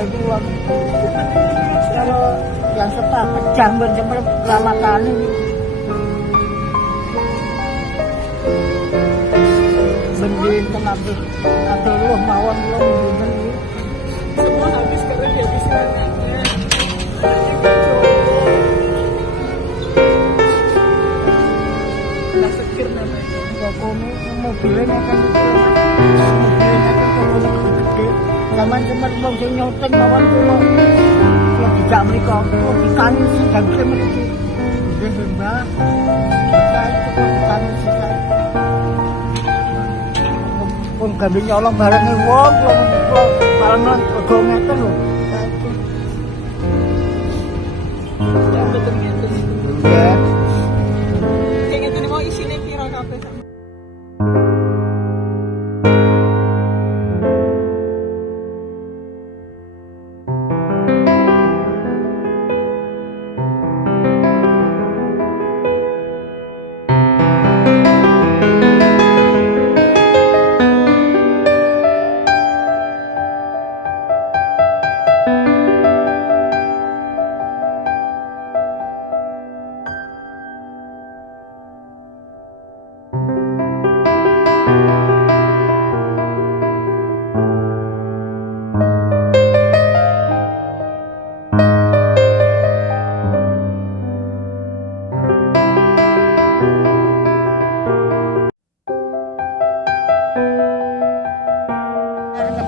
mulai pulang. Kalau yang sepak kejang bener lama kali. Bendin tenabih atau lu mawon lu bendin. Semua habis karena dihabisin anaknya. Nggak sekir namanya. Pokoknya mobilnya kan mobilnya kan pokoknya gede. Zaman cuma mau nyoteng mawon kulo. Kulo tidak mereka, kulo ditani sih gak bisa mereka. Jadi mbak, saya cukup ditani sih saya. Pun gak bisa nyolong barangnya wong, kulo barangnya kegongnya lho. Ya betul-betul. Ya. Kayaknya tuh mau isinya viral kafe sama.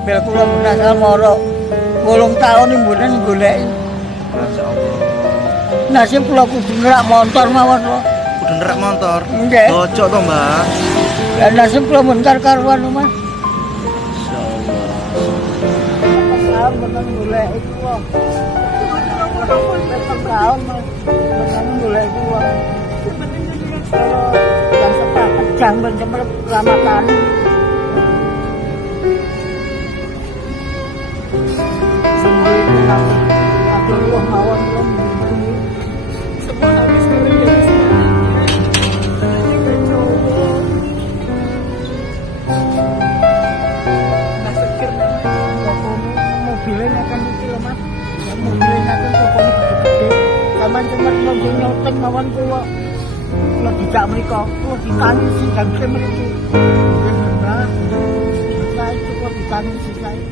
Bel kula menasal moro 8 tahun ning mboten goleki. Masyaallah. Nasib kula kudu nerak motor mawon kok. Kudu nerak motor. Nggih. Cocok to, Mbah. Ya nasib kula bentar karuan Mas. Masyaallah. Tahun bener goleki kula. 8 tahun Mas. Bener goleki kula. Kalau yang sepak kejang bener lama kali. Atau lu mawon lu Semua habis karena dihabisin anaknya. Anaknya gak cowok. Nggak sekir namanya. pokoknya mobilnya kan itu loh Mas. Ya mobilnya kan pokoknya gede. Zaman cuma mau nyoteng mawon kulo. Kulo tidak mereka, kulo ditani sih gak bisa mereka. Jadi mbak, saya cukup ditani sih saya.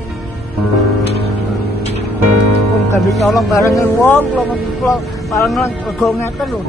Pun gak bisa nyolong barangnya wong, kulo barangnya kegongnya lho.